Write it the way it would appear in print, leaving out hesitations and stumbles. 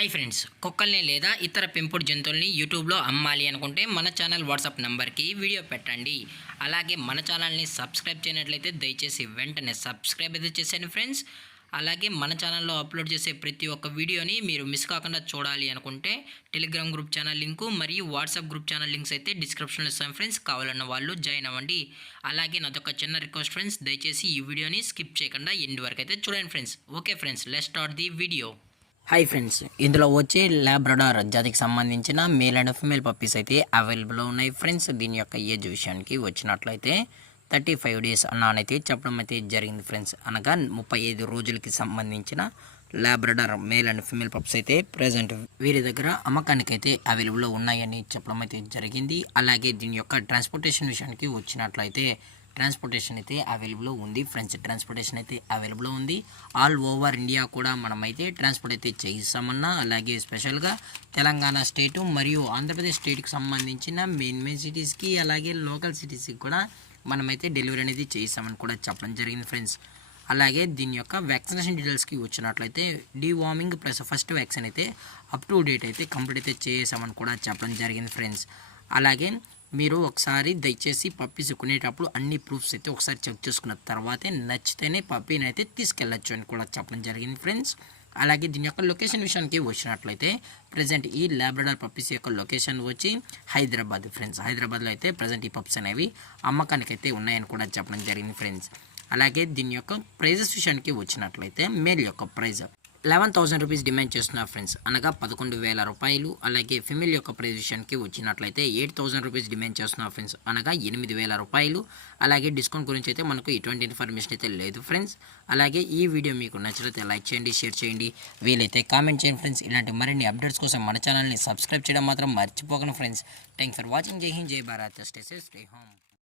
Hi friends, కుక్కల్ని లేదా ఇతర పెంపుడు జంతువుల్ని యూట్యూబ్లో అమ్మాలి అనుకుంటే మన ఛానల్ వాట్సాప్ నెంబర్కి వీడియో పెట్టండి. అలాగే మన ఛానల్ని సబ్స్క్రైబ్ చేయనట్లయితే దయచేసి వెంటనే సబ్స్క్రైబ్ అయితే చేసేయండి ఫ్రెండ్స్. అలాగే మన ఛానల్లో అప్లోడ్ చేసే ప్రతి ఒక్క వీడియోని మీరు మిస్ కాకుండా చూడాలి అనుకుంటే టెలిగ్రామ్ గ్రూప్ ఛానల్ లింకు మరియు వాట్సాప్ గ్రూప్ ఛానల్ లింక్స్ అయితే డిస్క్రిప్షన్లో ఇస్తాను ఫ్రెండ్స్. కావాలన్న వాళ్ళు జాయిన్ అవ్వండి. అలాగే నాదొక చిన్న రిక్వెస్ట్ ఫ్రెండ్స్, దయచేసి ఈ వీడియోని స్కిప్ చేయకుండా ఎండ్ వరకు అయితే చూడండి friends. Okay friends, let's start the video. Hi friends, ఇందులో వచ్చి లాబ్రడార్ జాతికి సంబంధించిన మేల్ అండ్ ఫిమేల్ పప్పీస్ అయితే అవైలబుల్లో ఉన్నాయి ఫ్రెండ్స్. దీని యొక్క ఏజ్ విషయానికి వచ్చినట్లయితే 35 days అన్నానైతే చెప్పడం అయితే జరిగింది ఫ్రెండ్స్. అనగా 35 రోజులకి సంబంధించిన Labrador male and female pups అయితే ప్రజెంట్ వీరి దగ్గర అమ్మకానికి అయితే అవైలబుల్లో ఉన్నాయని చెప్పడం అయితే జరిగింది. అలాగే దీని యొక్క ట్రాన్స్పోర్టేషన్ విషయానికి వచ్చినట్లయితే ట్రాన్స్పోర్టేషన్ అయితే అవైలబుల్లో ఉంది ఫ్రెండ్స్. ట్రాన్స్పోర్టేషన్ అయితే అవైలబుల్లో ఉంది. ఆల్ ఓవర్ ఇండియా కూడా మనమైతే ట్రాన్స్పోర్ట్ అయితే చేయిస్తామన్నా, అలాగే స్పెషల్గా తెలంగాణ స్టేటు మరియు ఆంధ్రప్రదేశ్ స్టేట్కి సంబంధించిన మెయిన్ సిటీస్కి అలాగే లోకల్ సిటీస్కి కూడా మనమైతే డెలివరీ అనేది చేయిస్తామని కూడా చెప్పడం జరిగింది ఫ్రెండ్స్. అలాగే దీని యొక్క వ్యాక్సినేషన్ డీటెయిల్స్కి వచ్చినట్లయితే డీవార్మింగ్ ప్లస్ ఫస్ట్ వ్యాక్సిన్ అయితే అప్ టు డేట్ అయితే కంప్లీట్ అయితే చేసామని కూడా చెప్పడం జరిగింది ఫ్రెండ్స్. అలాగే మీరు ఒకసారి దయచేసి పప్పీస్ కొనేటప్పుడు అన్ని ప్రూఫ్స్ అయితే ఒకసారి చెక్ చేసుకున్న తర్వాతే నచ్చితేనే పప్పీని అయితే తీసుకెళ్ళచ్చు అని కూడా చెప్పడం జరిగింది ఫ్రెండ్స్. అలాగే దీని యొక్క లొకేషన్ విషయానికి వచ్చినట్లయితే ప్రజెంట్ ఈ లాబ్రడార్ పప్పీస్ యొక్క లొకేషన్ వచ్చి హైదరాబాద్ ఫ్రెండ్స్. హైదరాబాద్లో అయితే ప్రజెంట్ ఈ పప్స్ అనేవి అమ్మకానికి అయితే ఉన్నాయని కూడా చెప్పడం జరిగింది ఫ్రెండ్స్. అలాగే దీని యొక్క ప్రైజెస్ విషయానికి వచ్చినట్లయితే మేల్ యొక్క ప్రైజ్ 11,000 రూపీస్ డిమాండ్ చేస్తున్నారు ఫ్రెండ్స్, అనగా 11,000 రూపాయలు. అలాగే ఫిమేల్ యొక్క ప్రైజ్ విషయానికి వచ్చినట్లయితే 8,000 రూపీస్ డిమాండ్ చేస్తున్నారు ఫ్రెండ్స్, అనగా 8,000 రూపాయలు. అలాగే డిస్కౌంట్ గురించి అయితే మనకు ఎటువంటి ఇన్ఫర్మేషన్ అయితే లేదు ఫ్రెండ్స్. అలాగే ఈ వీడియో మీకు నచ్చితే లైక్ చేయండి, షేర్ చేయండి, వీలైతే కామెంట్ చేయండి ఫ్రెండ్స్. ఇలాంటి మరిన్ని అప్డేట్స్ కోసం మన ఛానల్ని సబ్స్క్రైబ్ చేయడం మాత్రం మర్చిపోకండి ఫ్రెండ్స్. Thanks for watching. జై హింద్, జై Bharat, stay safe, stay home.